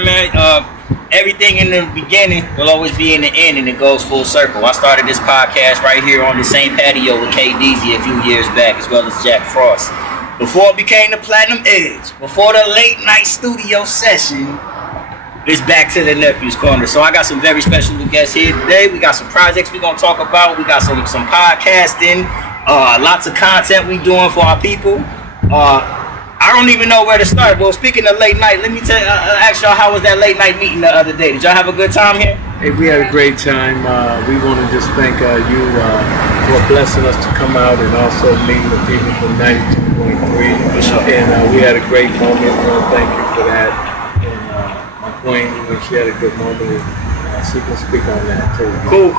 learn, man. Everything in the beginning will always be in the end, and it goes full circle. I started this podcast right here on the same patio with KDZ a few years back, as well as Jack Frost. Before it became the Platinum Edge, before the late night studio session, it's back to the Nephews Corner. So I got some very special guests here today. We got some projects we're gonna talk about. We got some podcasting, lots of content we doing for our people. I don't even know where to start. Well, speaking of late night, let me ask y'all, how was that late night meeting the other day? Did y'all have a good time here? Hey, we had a great time. We want to just thank you for blessing us to come out and also meet with people from 92.3. For sure. And we had a great moment. We want to thank you for that. And my queen, she had a good moment. She can speak on that too. Cool.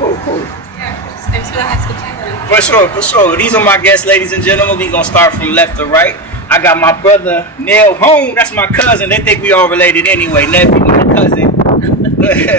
Yeah, thanks for the hospitality. For sure. These are my guests, ladies and gentlemen. We're going to start from left to right. I got my brother, Neil Home. That's my cousin. They think we all related anyway. Nephew, my cousin.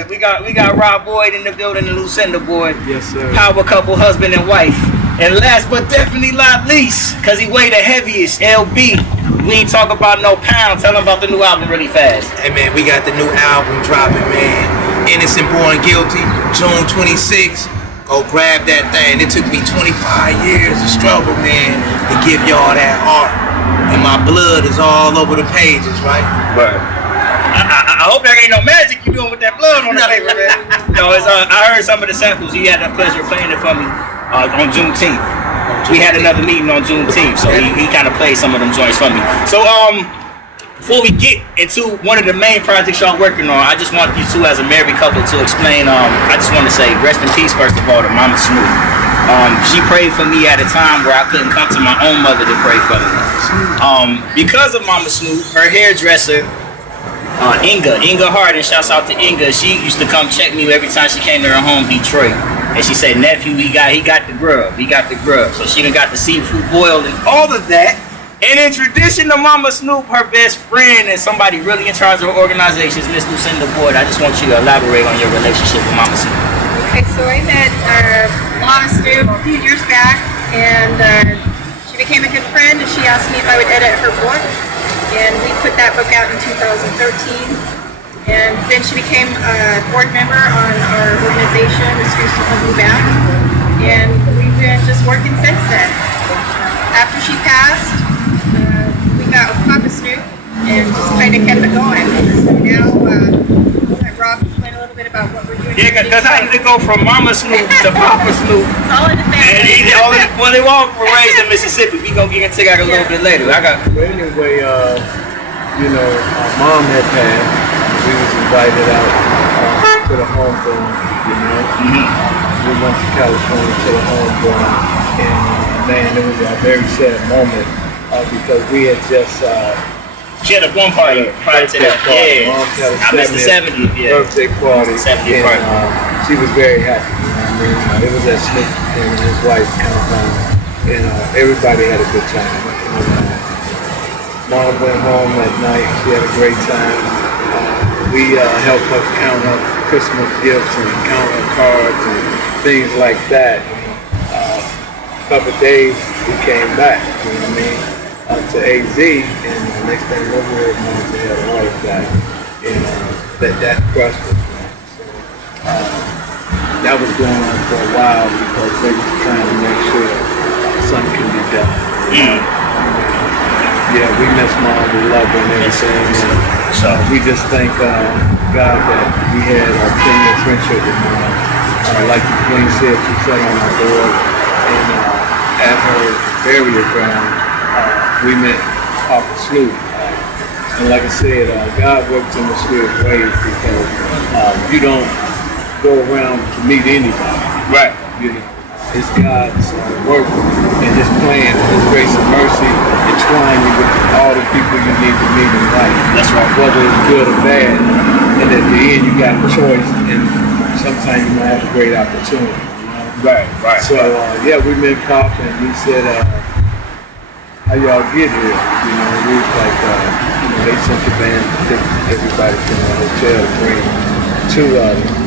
we got Rob Boyd in the building, the Lucinda boy. Yes, sir. Power couple, husband and wife. And last but definitely not least, because he weighed the heaviest, LB. We ain't talk about no pound. Tell him about the new album really fast. Hey, man, we got the new album dropping, man. Innocent Born Guilty, June 26th. Go grab that thing. It took me 25 years of struggle, man, to give y'all that art. And my blood is all over the pages, right? Right. I hope there ain't no magic you doing with that blood on the paper, man. No, it's, I heard some of the samples. He had the pleasure of playing it for me on Juneteenth. We had another meeting on Juneteenth, so he kind of played some of them joints for me. So, before we get into one of the main projects y'all working on, I just want you two as a married couple to explain. I just want to say rest in peace, first of all, to Mama Snoop. She prayed for me at a time where I couldn't come to my own mother to pray for me. Because of Mama Snoop, her hairdresser, Inga Harden, shouts out to Inga. She used to come check me every time she came to her home, Detroit. And she said, nephew, he got the grub. So she done got the seafood boiled and all of that. And in tradition of Mama Snoop, her best friend and somebody really in charge of her organization is Miss Lucinda Boyd. I just want you to elaborate on your relationship with Mama Snoop. Okay, so I met Mama Snoop a few years back, and she became a good friend, and she asked me if I would edit her book, and we put that book out in 2013. And then she became a board member on our organization, the Screws to Hold Me Back, and we've been just working since then. After she passed, we got with Papa Snoop and just kind of kept it going. So now, I'll let Rob explain a little bit about what we're doing. Yeah, because how did it go from Mama Snoop to Papa Snoop? It's all in the family. Well, they all were raised in Mississippi. We gonna get into that a little bit later. But anyway, Mom had passed. We was invited out to the home going, we went to California to the home going, and man, it was a very sad moment because we had just she had a one party prior to that. Yeah, I missed the 70th birthday party. 70th party. She was very happy. You know what I mean? It was at Snoop and his wife compound, and everybody had a good time. Mom went home that night. She had a great time. We helped her count up Christmas gifts and count her cards and things like that. A couple of days we came back, you know what I mean, to AZ, and the next thing we heard, Mom had a heart attack, and that crushed us. So, that was going on for a while because they were trying to make sure something could be done. Yeah, we miss Mom, we love her and everything. So we just thank God that we had a 10-year friendship with Mom. Like the Queen said, she sat on our board, and at her burial ground, we met Papa Snoop. And like I said, God works in mysterious ways because you don't go around to meet anybody. Right. You know, it's God's work and His plan, His grace and mercy entwine you with all the people you need to meet in life. That's right. Whether it's good or bad, and at the end you got a choice, and sometimes you might have a great opportunity. Right. So we met Pop, and we said, "How y'all get here?" You know, we was like, they sent the band to take everybody from the hotel to bring to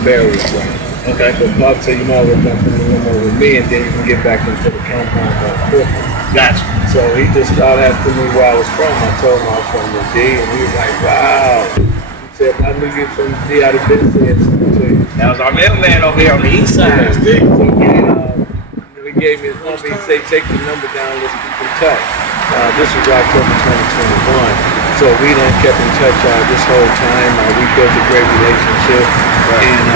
burial ground. Okay. So Pop said, we're not going to come over with me, and then you can get back into the compound quicker. Gotcha. So he just started asking me where I was from. I told him I was from the D, and he was like, wow. He Said, I knew you from D out of Benson said something to you. That was our mailman over here on the east side. So again, he gave me his number. He said, take the number down, let's keep in touch. This was October 2021. So we done kept in touch this whole time. We built a great relationship. Right. And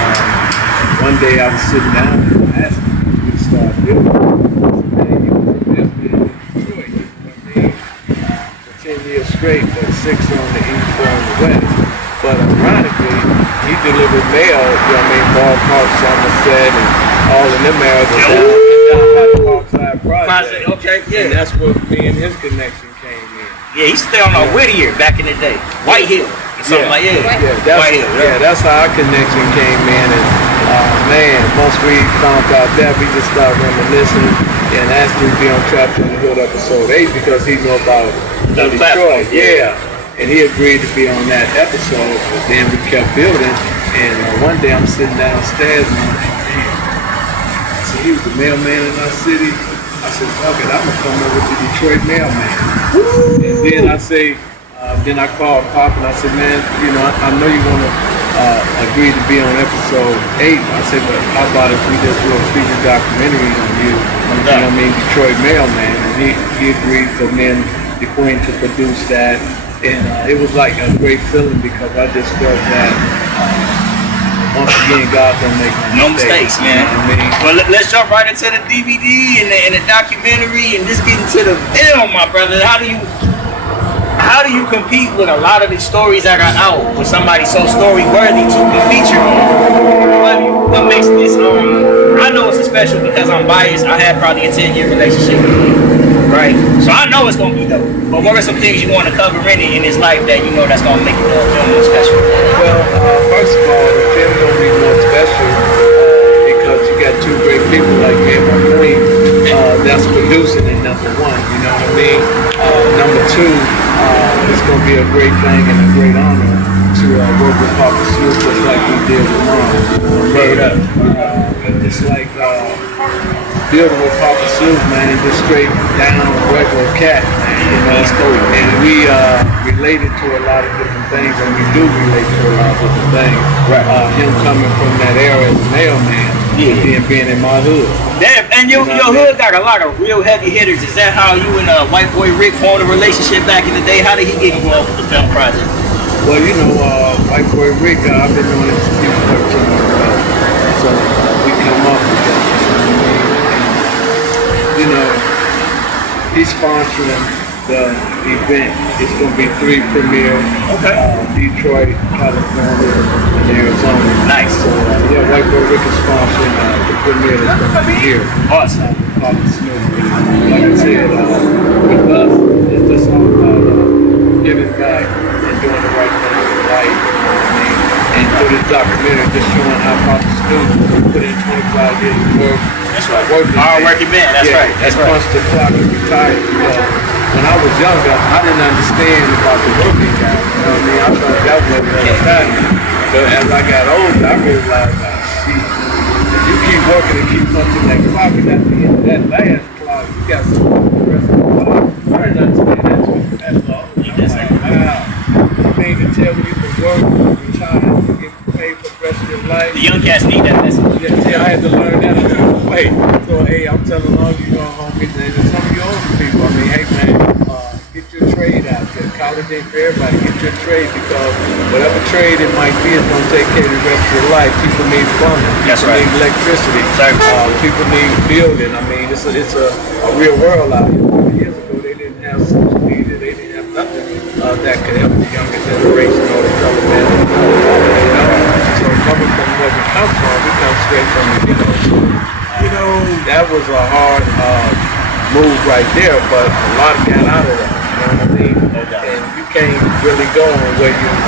one day I was sitting down and I asked him if we started building. I said, man, you was a mailman in Detroit, you know what I mean? For 10 years straight, but 6 on the east, 4 on the west. But ironically, he delivered mail, you know what I mean, Ballpark, Somerset, and all of them areas down by the Parkside Project. Okay, yeah. And that's where me and his connection came in. Yeah, he used to stay on Whittier back in the day. White Hill. Or something like White Hill. That's how our connection came in. And man, once we found out that, we just started reminiscing and asked him to be on Trapped in the Hood episode 8 because he knew about Detroit. Yeah. And he agreed to be on that episode. But then we kept building. And one day I'm sitting downstairs and I'm like, man. I said, he was the mailman in our city. I said, fuck it, I'm gonna come over to Detroit mailman. And then I say, then I called Pop and I said, man, you know, I know you wanna agree to be on episode 8. I said, but how about if we just do a feature documentary on you? You know what I mean, Detroit mailman. And he agreed for me and the Queen to produce that. And it was like a great feeling because I just felt that once again, God don't make no mistakes, man. You know what I mean? Well, let's jump right into the DVD and the documentary and just get into the film, my brother. How do you compete with a lot of these stories that are out with somebody so story worthy to be featured on? What makes this? I know it's special because I'm biased. I had probably a 10-year relationship with him, right? So I know it's gonna be dope. But what are some things you want to cover in his life that you know that's gonna make the film more special? Well, first of all, the film gonna be more special because you got two great people like me and my queen that's producing it. Number one, you know what I mean. Number two, it's gonna be a great thing and a great honor to work with Papa Snoop just like we did with Mom. It's like building with Papa Snoop, man, just straight down regular cat, man, you know. And we related to a lot of different things, and we do relate to a lot of different things. Right. Him coming from that era as a mailman, and then being in my hood. Damn, and your hood got a lot of real heavy hitters. Is that how you and White Boy Rick formed a relationship back in the day? How did he get involved with the film project? Well, you know, White Boy Rick, I've been doing this since 13 years old. So we come up together. You know, he's sponsoring the event. It's going to be 3 premieres. Okay. Detroit, California, and Arizona. Nice. So, yeah, White Boy Rick is sponsoring the premiere that's going to be here. Awesome. Papa Snoop. Like I said, with us, it's just all about giving back and doing the right thing in life. And through this documentary, just showing how Papa Snoop put in 25 years of work. That's right. Working man. That's right. That's right. Punched the clock and retired. When I was younger, I didn't understand about the working guy. You know what I mean? I thought that was happening. But as I got older, I realized, see, if you keep working and keep punching that clock, and at the end of that last clock, you got some the rest of the clock. I didn't understand that too. That's all. I'm like, wow. You mean to tell me you can work, retire, and get paid for the rest of your life? The young cats need that message. Yeah, I had to learn that the way. So, hey, I'm telling all you young homies and some of you older people, I mean, hey, man, get your trade out there. College ain't for everybody. Get your trade because whatever trade it might be, it's going to take care of the rest of your life. People need plumbing. People need electricity. People need building. I mean, it's a real world out here. Years ago, they didn't have social media. They didn't have nothing that could help the younger generation or the fellow man. You know? So coming from where we come from, we come straight from the ghetto. You know, that was a hard move right there, but a lot got out of that. You know what I mean? And you can't really go on where you're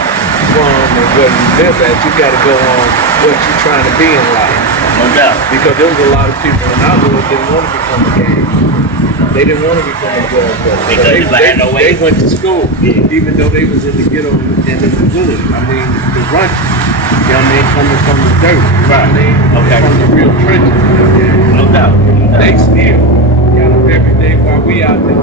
from and where you live at. You got to go on what you're trying to be in life. No doubt. Because there was a lot of people in our hood that didn't want to become a gang. They didn't want to become a drug dealer. Because they went to school, even though they was in the ghetto and in the hood. I mean, the runch. You know what I mean? Coming from the dirt. Right. I mean, from the real trenches. No doubt. They still got up every day while we out there.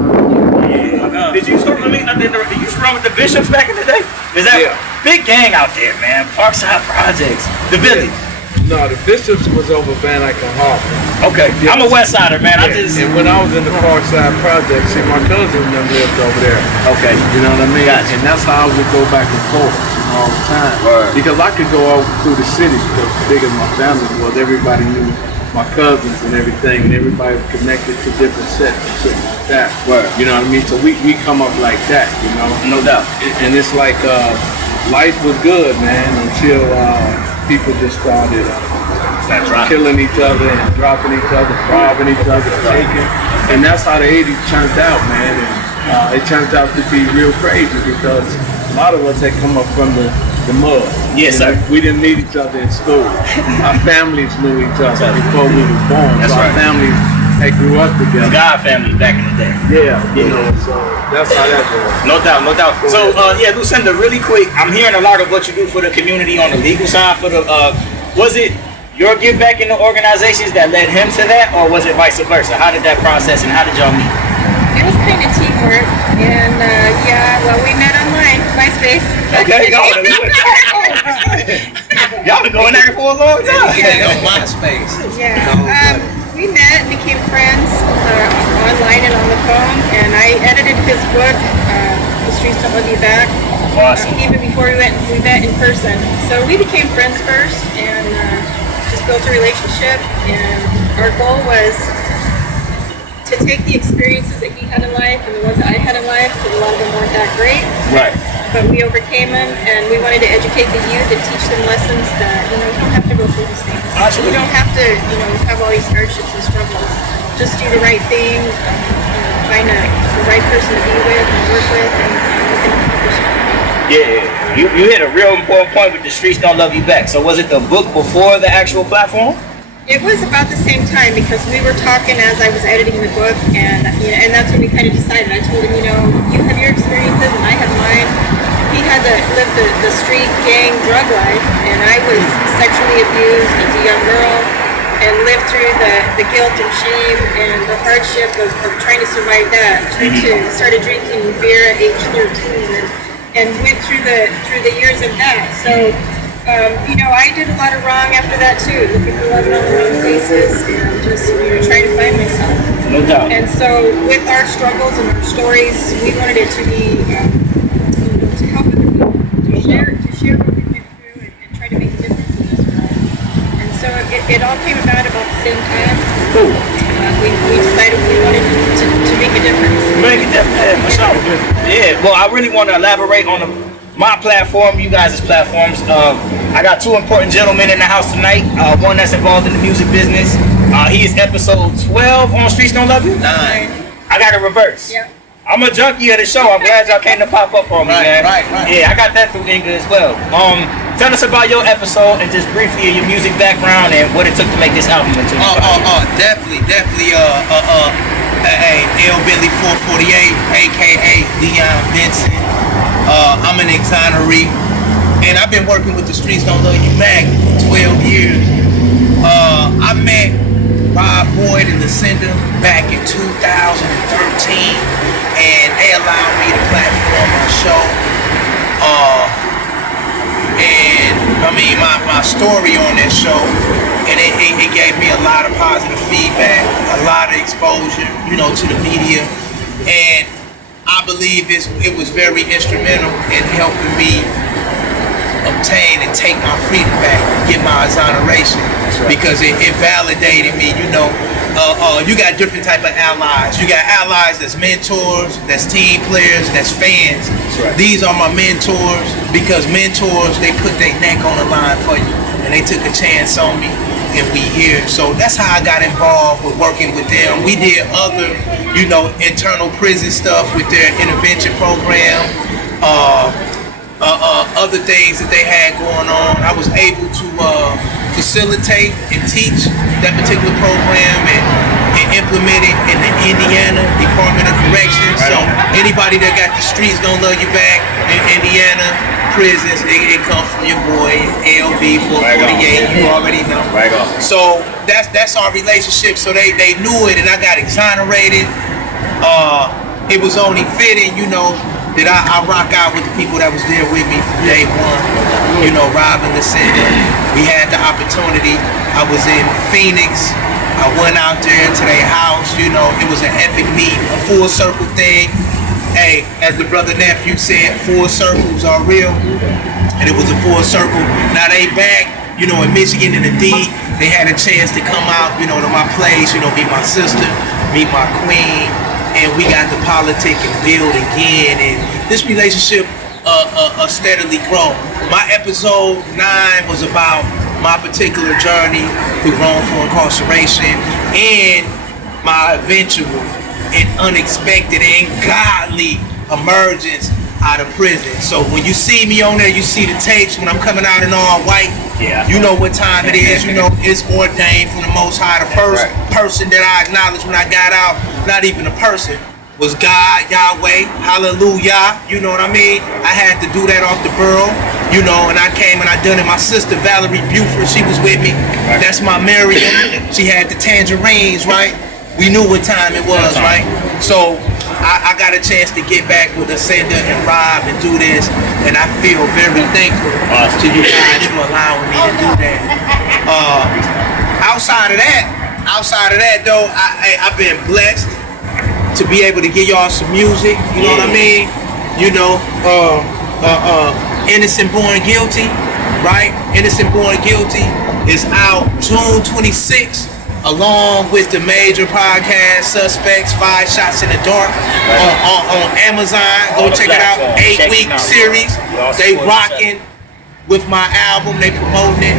Yeah. Did you used to run with the Bishops back in the day? Is that big gang out there, man? Parkside Projects, the Village. No, the Bishops was over Van Eyck and Harper. Okay, Yes. I'm a West Sider, man. And when I was in the Parkside Project, see, my cousin and them lived over there. Okay. You know what I mean? Gotcha. And that's how I would go back and forth all the time. Word. Because I could go all through the city because big as my family was, everybody knew my cousins and everything, and everybody was connected to different sets and shit like that. Word. You know what I mean? So we come up like that, you know? No doubt. And it's like life was good, man, until people just started killing each other and dropping each other, robbing each other, taking. And that's how the 80s turned out, man. And it turned out to be real crazy because a lot of us had come up from the mud. Yes, You know, sir. we didn't meet each other in school. Our families knew each other before we were born. That's so our right. families, they grew up together. God family back in the day. Yeah, you know, so that's how that was. No doubt, no doubt. So, Lucinda, really quick, I'm hearing a lot of what you do for the community on the legal side. For the, was it your give back in the organizations that led him to that, or was it vice versa? How did that process and how did y'all meet? It was kind of teamwork, and we met online, MySpace. Okay, y'all been going at it for a long time. Yeah. On MySpace. We met and became friends online and on the phone, and I edited his book, The Streets Don't Love You Back. Awesome. Even before we met in person. So we became friends first, and just built a relationship. And our goal was to take the experiences that he had in life and the ones that I had in life, because a lot of them weren't that great. Right. But we overcame them, and we wanted to educate the youth and teach them lessons that, you don't have to go through these things. Absolutely. You don't have to, have all these hardships and struggles. Just do the right thing, find the right person to be with and work with, and you can accomplish it. Yeah, you hit a real important point with The Streets Don't Love You Back. So was it the book before the actual platform? It was about the same time because we were talking as I was editing the book, and and that's when we kind of decided. I told him, you have your experiences and I have mine. He had to live the street gang drug life, and I was sexually abused as a young girl and lived through the guilt and shame and the hardship of trying to survive that. Started drinking beer at age 13 and went through the years of that. So. I did a lot of wrong after that too, looking for love in all the wrong places and just trying to find myself. No doubt. And so with our struggles and our stories, we wanted it to be to help other people, to share what we've been through and try to make a difference in this world. And so it all came about the same time. Cool. We decided we wanted to make a difference. Make it different, for sure. Yeah, well, I really want to elaborate on my platform, you guys' platforms. I got two important gentlemen in the house tonight. One that's involved in the music business. He is episode 12 on Streets Don't Love You. 9. I got it reverse. Yeah. I'm a junkie of the show. I'm glad y'all came to pop up on me, man. Right. Yeah, I got that through Inga as well. Tell us about your episode and just briefly your music background and what it took to make this album into Definitely. L Billy 448, aka Leon Benson. I'm an exoneree, and I've been working with The Streets Don't Love You Back for 12 years. I met Rob Boyd and Lucinda back in 2013, and they allowed me to platform my show. And I mean, my story on that show, and it gave me a lot of positive feedback, a lot of exposure, to the media, and I believe it was very instrumental in helping me obtain and take my freedom back, get my exoneration, because it validated me. You got different type of allies. You got allies that's mentors, that's team players, that's fans. Right. These are my mentors because mentors, they put their neck on the line for you, and they took a chance on me. And we here. So that's how I got involved with working with them. We did other, internal prison stuff with their intervention program, other things that they had going on. I was able to facilitate and teach that particular program and implement it in the Indiana Department of Corrections. So anybody that got The Streets Don't Love You Back in Indiana prisons, it comes from your boy LB 448. You already know. Right on. So that's our relationship. So they knew it, and I got exonerated. it was only fitting, you know, that I rock out with the people that was there with me from day one. You know, Rob and Lucinda. We had the opportunity. I was in Phoenix. I went out there to their house. You know, it was an epic meet, a full circle thing. Hey, as the brother Nephew said, full circles are real. And it was a full circle. Now they back, you know, in Michigan in the D. They had a chance to come out, you know, to my place, you know, meet my sister, meet my queen. And we got to politic and build again, and this relationship steadily grow. My episode 9 was about my particular journey through wrongful incarceration and my eventual and unexpected and godly emergence out of prison. So when you see me on there, you see the tapes when I'm coming out in all white. Yeah. You know what time it is. You know it's ordained from the Most High. The first person that I acknowledged when I got out, not even a person, was God, Yahweh, hallelujah. You know what I mean? I had to do that off the burrow, you know, and I came and I done it. My sister Valerie Buford, she was with me. That's my Miriam. She had the tangerines, right? We knew what time it was, right? So I got a chance to get back with Lucinda and Rob and do this, and I feel very thankful to you guys for allowing me to do that. Outside of that though, I've been blessed to be able to give y'all some music. You know what I mean? You know, Innocent Born Guilty, right? Innocent Born Guilty is out June 26th. Along with the major podcast Suspects, 5 Shots in the Dark on Amazon. Go check it out. 8-week series. They rocking with my album. They promoting it.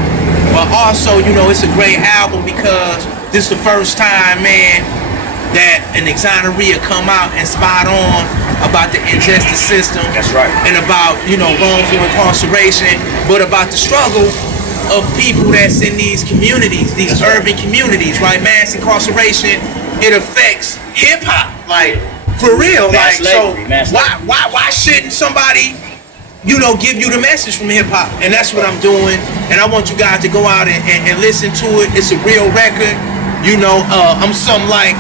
But also, you know, it's a great album because this is the first time, man, that an exoneree come out and spot on about the injustice system. That's right. And about, you know, wrongful incarceration, but about the struggle of people that's in these communities, these urban communities, right? Mass incarceration, it affects hip hop, like for real. Mass like slavery, so, why shouldn't somebody, you know, give you the message from hip hop? And that's what I'm doing. And I want you guys to go out and listen to it. It's a real record. You know, I'm something like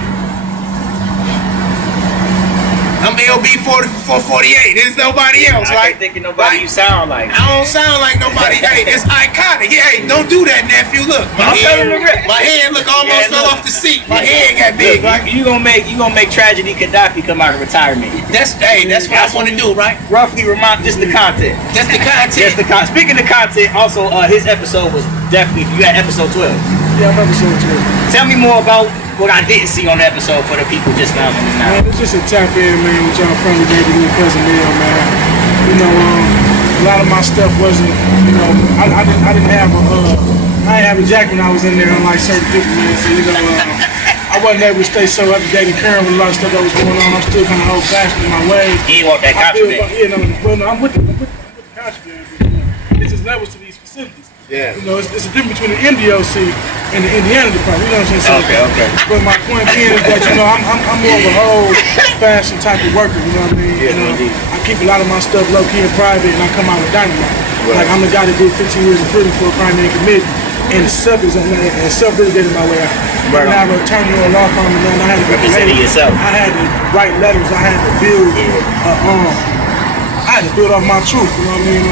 I'm LB 448. There's nobody else, I right? ain't thinking nobody you sound like. I don't sound like nobody. Hey, it's iconic. Yeah, hey, don't do that, nephew. Look, I'm telling you the rip. my hand look almost fell off the seat. My hand got Look, big, right? you gonna make Tragedy Gaddafi come out of retirement. That's what I want to do, right? Roughly remind just the content. That's the content. Speaking of content, also his episode was definitely, you had episode 12. Yeah, I'm episode 2. Tell me more about what I didn't see on the episode for the people just now. Man, it's just a tap in, man, with y'all friendly baby, me and Cousin Neil, man. You know, a lot of my stuff wasn't, you know, I didn't have a jack when I was in there, unlike certain people, man. So, you know, I wasn't able to stay so up to date and current with a lot of stuff that was going on. I'm still kind of old fashioned in my way. He didn't want that contraband. You know, well, no, I'm with the contraband, but, you know, it's just levels to these facilities. Yeah. You know, it's a difference between the NDOC and the Indiana Department. You know what I'm saying? So, Okay. But my point being is that, you know, I'm more of a whole fashion type of worker. You know what I mean? Yeah, you know, indeed. I keep a lot of my stuff low key and private, and I come out with dynamite. Right. Like I'm the guy that did 15 years in prison for a crime they committed, and self-relegated my way out. Right. I have an attorney or a law firm, and then I had to Representing yourself. I had to write letters. I had to build. I had to build off my truth. You know what I mean?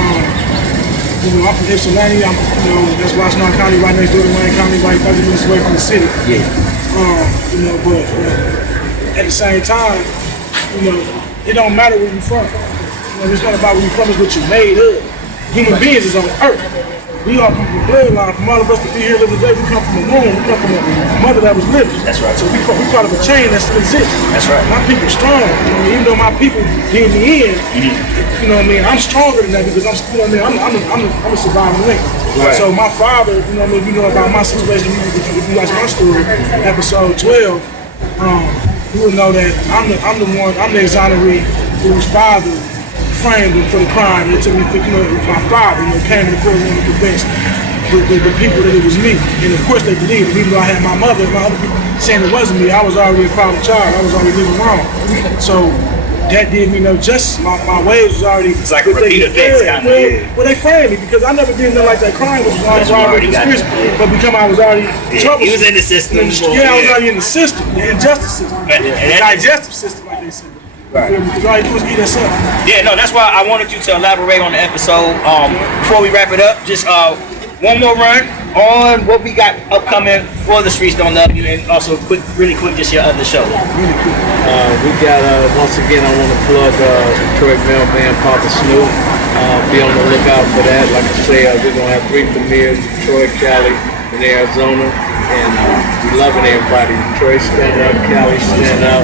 You know, I'm from Ypsilanti. That's Washington County, right next door to Wayne County, right 30 minutes away from the city. Yeah. You know, but at the same time, you know, it don't matter where you're from. You know, it's not about where you're from, it's what you're made of. Human beings is on earth. We all come from a bloodline. From all of us to be here living today, we come from a womb. We come from a mother that was living. That's right. So we part of a chain that still exists. That's right. My people strong. You know, even though my people did me in, you know what I mean, I'm stronger than that because you know what I mean, I'm a surviving link. Right. So my father, you know what I mean, you know about my situation, if you watch my story, episode 12, you will know that I'm the exoneree whose father framed him for the crime. It took me, you know, my father, you know, came to the courtroom and convinced the people that it was me. And of course they believed it, even though I had my mother and my other people saying it wasn't me. I was already a problem child. I was already living wrong. So that did me no justice. My ways was already. It's like a repeat offense kind of. Well, they framed me because I never did nothing like that crime, which was already conspiracy. But I was already troublesome. He was in the system. I was already in the system, the injustice system, the digestive system, like they said. Because all you do is eat us up. Yeah, no, that's why I wanted you to elaborate on the episode. Before we wrap it up, just one more run on what we got upcoming for The Streets Don't Love You, and also really quick, just your other show. We got, once again, I want to plug Detroit Mailman, Papa Snoop. Be on the lookout for that. Like I say, we're going to have 3 premieres, Detroit, Cali, and Arizona. And we loving everybody. Detroit, stand up. Cali, stand up.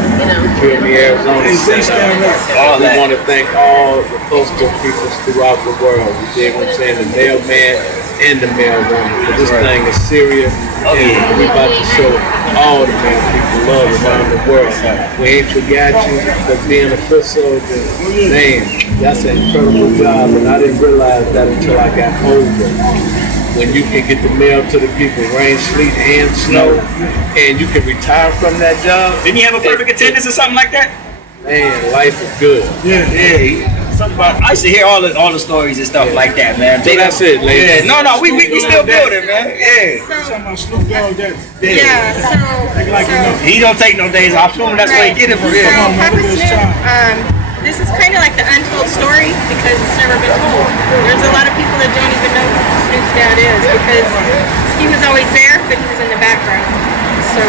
Detroit, Arizona, stand up. We want to thank all the postal people throughout the world. You dig what I'm saying? The mailman and the mailwoman. This thing is serious. And we're about to show all the mail people love around the world. We ain't forgot you for being a foot soldier. Man, that's an incredible job. And I didn't realize that until I got older. When you can get the mail to the people, rain, sleet, and snow, and you can retire from that job. Didn't you have a perfect attendance or something like that? Man, life is good. Yeah. Something about, I used to hear all the stories and stuff like that, man. So that's it, ladies. Yeah, no, we still building, man. Yeah. Talking about Snoop Dogg, that. He don't take no days off. I'm assuming that's where he get it from. So Yeah. Papa Snoop, this is kind of like the untold story because it's never been told. There's a lot of people that don't even know who Snoop's dad is because he was always there, but he was in the background. So,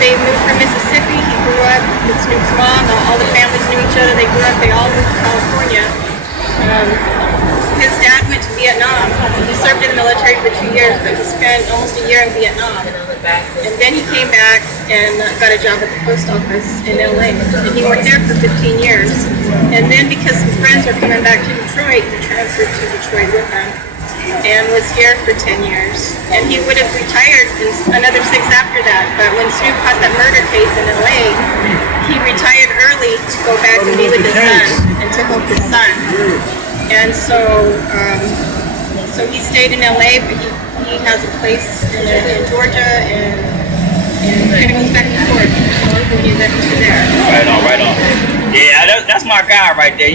they moved from Mississippi. He grew up with Snoop's mom. All the families knew each other. They grew up. They all moved to California. His dad went to Vietnam. He served in the military for 2 years, but he spent almost a year in Vietnam. And then he came back and got a job at the post office in LA. And he worked there for 15 years. And then because his friends were coming back to Detroit, he transferred to Detroit with them and was here for 10 years. And he would have retired in another 6 after that. But when Snoop caught that murder case in LA, he retired early to go back and be with his son and to help his son. And so he stayed in LA, but he has a place in Georgia and kind of goes back and forth from California to there. Right on. Yeah, that's my guy right there.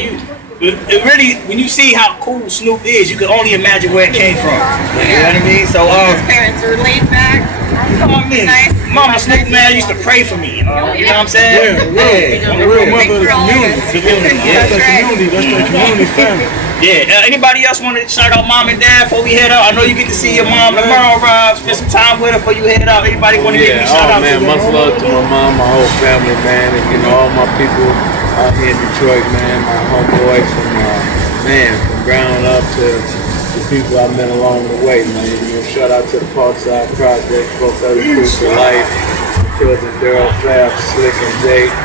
It really, when you see how cool Snoop is, you can only imagine where it came from. You know what I mean? So, his parents are laid back. Nice. Mama Snoop, man, used to pray for me. You know what I'm saying? Yeah, the real mother of the community. That's the community family. Yeah. Anybody else want to shout out mom and dad before we head out? I know you get to see your mom tomorrow, Rob. Spend some time with her before you head out. Anybody want to give me a shout out? Man, much love to my mom, my whole family, man, and all my people out here in Detroit, man. My homeboys from ground up to the people I've met along the way, man. Shout out to the Parkside Project, both other Crews for Life, cousin Daryl Fab, Slick and Jake.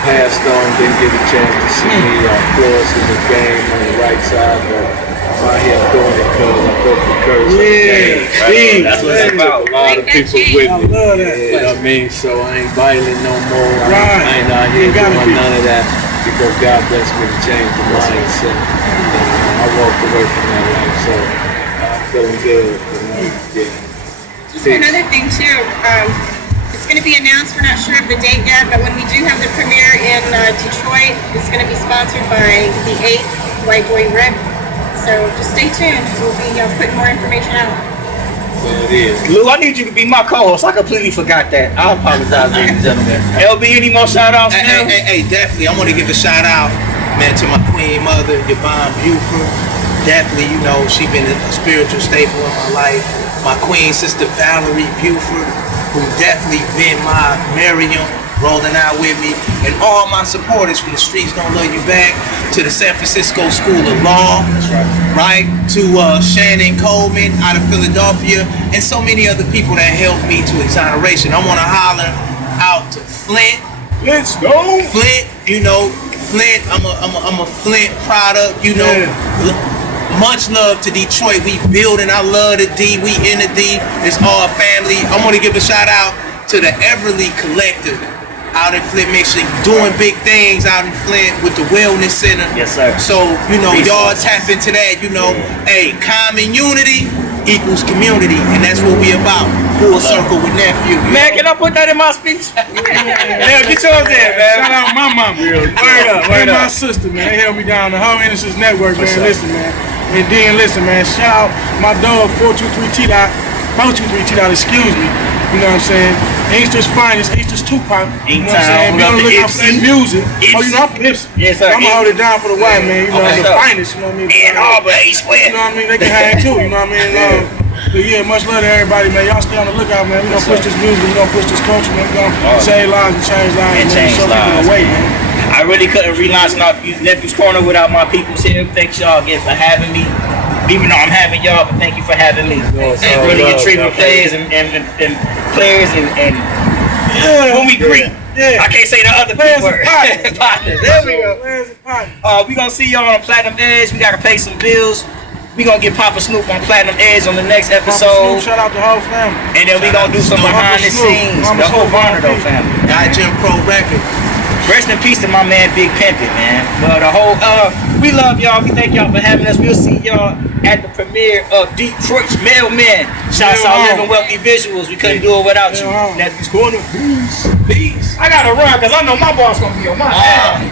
Passed on, didn't get a chance to see me close in the game on the right side, but I'm out here doing it because I broke the curse. Yeah, that's what it's about. A lot of people with me. Love that. You know what I mean? So I ain't violent no more. Right. I ain't out here You gotta doing be. none of that because God blessed me to change the mindset. And I walked away from that life, so I'm feeling good. Yeah. Just another thing too, it's going to be announced, we're not sure of the date yet, but when we do have the premiere in Detroit, it's going to be sponsored by the 8th White Boy Rip. So just stay tuned, we'll be putting more information out. There it is. Lou, I need you to be my co-host. I completely forgot that. I apologize, ladies and gentlemen. LB, any more shout outs? Hey, definitely. I want to give a shout out, man, to my queen mother, Yvonne Buford. Definitely, she been a spiritual staple in my life. My queen sister, Valerie Buford, who definitely been my Miriam, rolling out with me, and all my supporters from the Streets Don't Love You Back to the San Francisco School of Law, right? To Shannon Coleman out of Philadelphia, and so many other people that helped me to exoneration. I want to holler out to Flint. Let's go. Flint, Flint. I'm a Flint product. Much love to Detroit. We building. I love the D. We in the D. It's all family. I want to give a shout out to the Everly Collective out in Flint, Michigan, doing big things out in Flint with the Wellness Center. Yes, sir. So, y'all tap into that, hey, common unity equals community, and that's what we about. Full circle with Nephew. Man, can I put that in my speech? Yeah, get yours in, man. Shout out my mama. Word up. My sister, man. They held me down. The whole Innocence Network, man. Listen, man. And then listen, man. Shout out my dog 423 T-Dot. Probably 2, 3 T. Excuse me. You know what I'm saying? Ain't just fine. It's just Tupac. You know what I'm saying? Be on the lookout for that music. Oh, you know I'm from Ipsy. Yes, sir. I'm gonna hold it down for the white man. You know, the finest. You know what I mean? And Arbor, A-Square. You know what I mean? They can hang too. You know what I mean? But yeah, much love to everybody, man. Y'all stay on the lookout, man. We gonna push this music. We gonna push this culture, man. We gonna save lives and change lives, And man. change Show people lives. the way, man. I really couldn't relaunch Nephews Corner without my people here. Thanks y'all again for having me. Even though I'm having y'all, but thank you for having me. It's really a treat with players and players and when we greet. Yeah. I can't say the other Players people. and partners. Partners. There we go. Players and partners. We gonna see y'all on Platinum Edge. We gotta pay some bills. We gonna get Papa Snoop on Platinum Edge on the next episode. Shout out the whole family. And then we gonna do some behind the scenes. The whole Ronnell family. Jim Pro Record. Rest in peace to my man Big Pimpin', man. But the whole we love y'all. We thank y'all for having us. We'll see y'all at the premiere of Detroit's Mailman. Shouts out Living Wealthy Visuals. We couldn't do it without you. Nephews Corner. Peace. I gotta run because I know my boss gonna be on my ass.